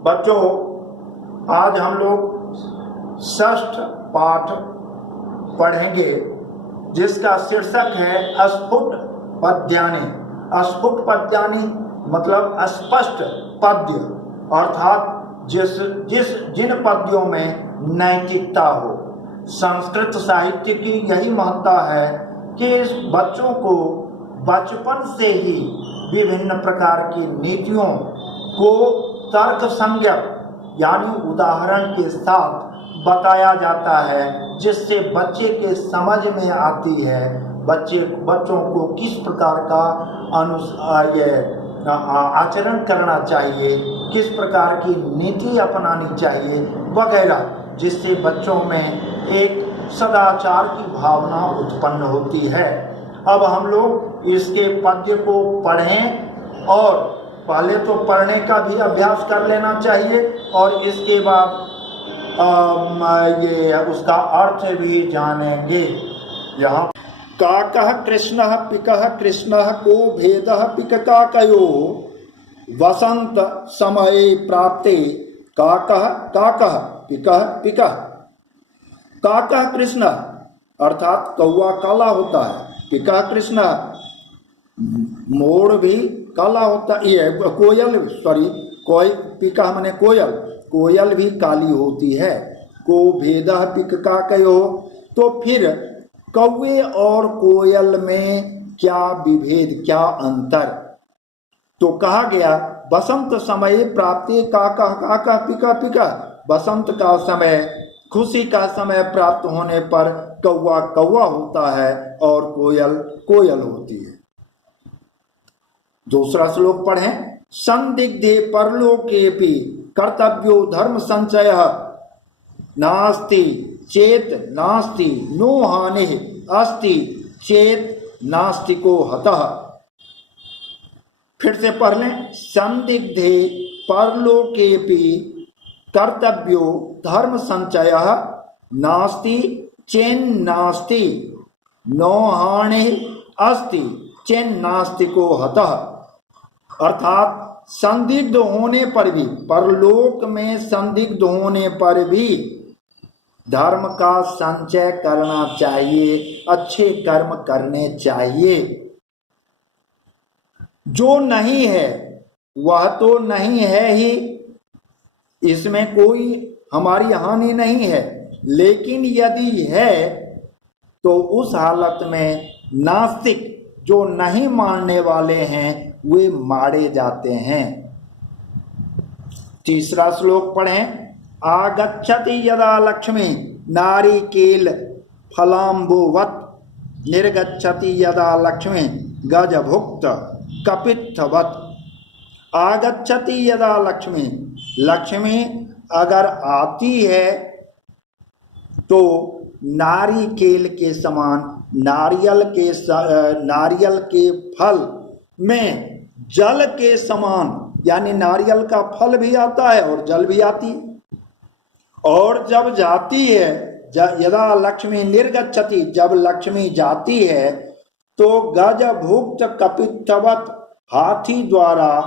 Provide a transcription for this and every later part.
बच्चों, आज हम लोग षष्ठ पाठ पढ़ेंगे जिसका शीर्षक है स्फुट पद्यानि। स्फुट पद्यानि मतलब स्पष्ट पद्य, अर्थात जिन पद्यों में नैतिकता हो। संस्कृत साहित्य की यही महत्ता है कि बच्चों को बचपन से ही विभिन्न प्रकार की नीतियों को तर्क संगत यानी उदाहरण के साथ बताया जाता है, जिससे बच्चे के समझ में आती है बच्चों को किस प्रकार का आचरण करना चाहिए, किस प्रकार की नीति अपनानी चाहिए वगैरह, जिससे बच्चों में एक सदाचार की भावना उत्पन्न होती है। अब हम लोग इसके पद्य को पढ़ें और पहले तो पढ़ने का भी अभ्यास कर लेना चाहिए और इसके बाद ये उसका अर्थ भी जानेंगे। यहाँ काकः कृष्णः पिकः कृष्णः को भेदः पिक काकयो वसंत समये प्राप्ते काकः काकः पिकः पिकः। काकः कृष्ण अर्थात कौवा काला होता है, पिकः कृष्ण मोर भी काला होता है, ये कोयल पिकः माने कोयल, कोयल भी काली होती है। को भेदः पिक काकयो, तो फिर कौवे और कोयल में क्या विभेद, क्या अंतर? तो कहा गया बसंत समय प्राप्ति काकः काकः पिकः पिकः। बसंत का समय, खुशी का समय प्राप्त होने पर कौवा कौवा होता है और कोयल कोयल होती है। दूसरा श्लोक पढ़ें। संदिग्धे परलोकेपि कर्तव्यो धर्म संचयः नास्ति चेत नास्ति नो हानिः अस्ति चेत नास्तिको हतः। फिर से पढ़ लें। संदिग्धे परलोकेपि कर्तव्यो धर्म संचयः नास्ति चेन्नास्ति नो हानिः अस्ति चेन्नास्तिको हतः। अर्थात संदिग्ध होने पर भी, परलोक में संदिग्ध होने पर भी धर्म का संचय करना चाहिए, अच्छे कर्म करने चाहिए। जो नहीं है वह तो नहीं है ही, इसमें कोई हमारी हानि नहीं है, लेकिन यदि है तो उस हालत में नास्तिक जो नहीं मानने वाले हैं वे मारे जाते हैं। तीसरा श्लोक पढ़ें। आगच्छति यदा लक्ष्मी नारिकेल फलाम्बुवत् निर्गच्छति यदा लक्ष्मी गजभुक्त कपित्थवत्। आगच्छति यदा लक्ष्मी, लक्ष्मी अगर आती है तो नारिकेल के समान, नारियल के फल में जल के समान, यानी नारियल का फल भी आता है और जल भी आती है। और जब जाती है, यदा लक्ष्मी निर्गच्छति, जब लक्ष्मी जाती है तो गजभुक्त कपित्थवत्, हाथी द्वारा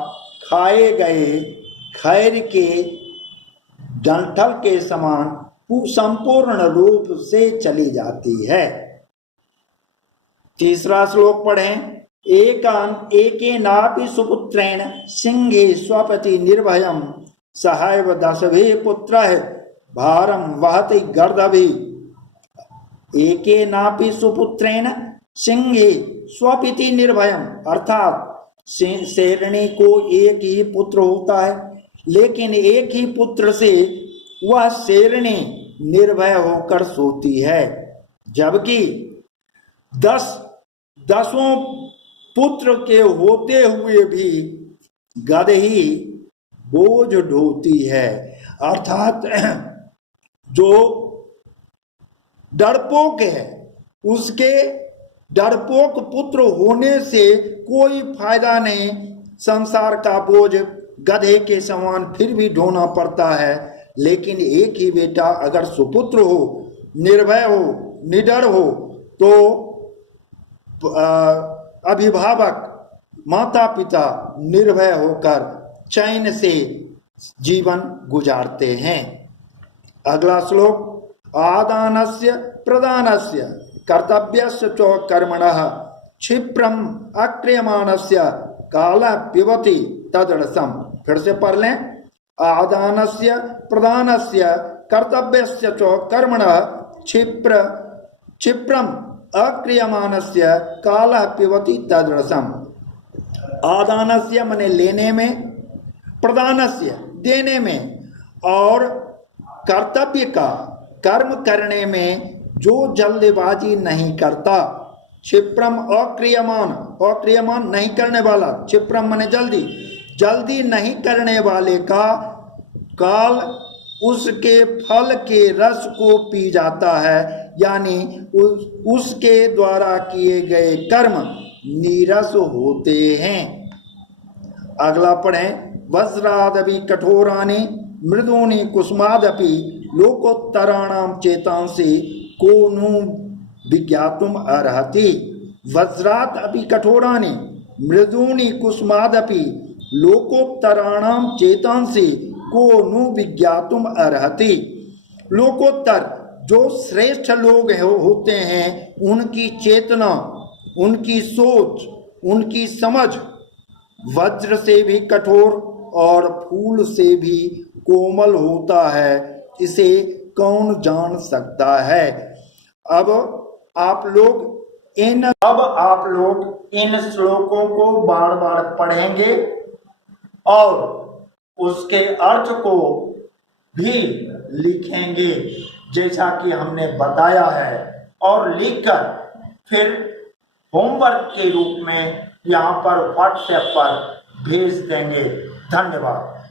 खाए गए खैर के डंठल के समान संपूर्ण रूप से चली जाती है। तीसरा श्लोक पढ़ें। एकेनापि सुपुत्रेण सिंहे स्वपति निर्भयं सहैव दशभिः पुत्रैः भारं वहति गर्दभिः। एकेनापि सुपुत्रेण सिंहे स्वपिति निर्भयं, अर्थात शेरनी को एक ही पुत्र होता है, लेकिन एक ही पुत्र से वह शेरनी निर्भय होकर सोती है, जबकि दसों पुत्र के होते हुए भी गदही बोझ ढोती है। अर्थात जो डरपोक है उसके डरपोक पुत्र होने से कोई फायदा नहीं, संसार का बोझ गधे के समान फिर भी ढोना पड़ता है। लेकिन एक ही बेटा अगर सुपुत्र हो, निर्भय हो, निडर हो, तो अभिभावक माता पिता निर्भय होकर चैन से जीवन गुजारते हैं। अगला श्लोक, आदानस्य प्रदानस्य कर्तव्यस्य च कर्मणः क्षिप्रम अक्रियमाणस्य कालः पिबति तदरसम। फिर से पढ़ लें, आदानस्य प्रदानस्य कर्तव्यस्य च कर्मणः क्षिप्रम अक्रियमाणस्य कालः पिबति तदरसम। आदानस्य माने लेने में, प्रदानस्य देने में, और कर्तव्य का कर्म करने में जो जल्दबाजी नहीं करता। क्षिप्रम अक्रियमान, अक्रियमान नहीं करने वाला, क्षिप्रम माने जल्दी, जल्दी नहीं करने वाले का काल उसके फल के रस को पी जाता है, यानी उसके द्वारा किए गए कर्म नीरस होते हैं। अगला पढ़ें, वज्रादपि कठोरानि मृदूनि कुसुमादपि लोकोत्तराणाम चेतांसि को नु विज्ञातुम अर्हति। वज्रात् अपि कठोरानि मृदूनि कुसुमादपि लोकोत्तराणाम चेतांसि को नु विज्ञातुम अर्हति। लोकोत्तर जो श्रेष्ठ लोग होते हैं, उनकी चेतना, उनकी सोच, उनकी समझ वज्र से भी कठोर और फूल से भी कोमल होता है, इसे कौन जान सकता है। अब आप लोग इन श्लोकों को बार बार पढ़ेंगे और उसके अर्थ को भी लिखेंगे जैसा कि हमने बताया है, और लिखकर फिर होमवर्क के रूप में यहाँ पर व्हाट्सएप पर भेज देंगे। धन्यवाद।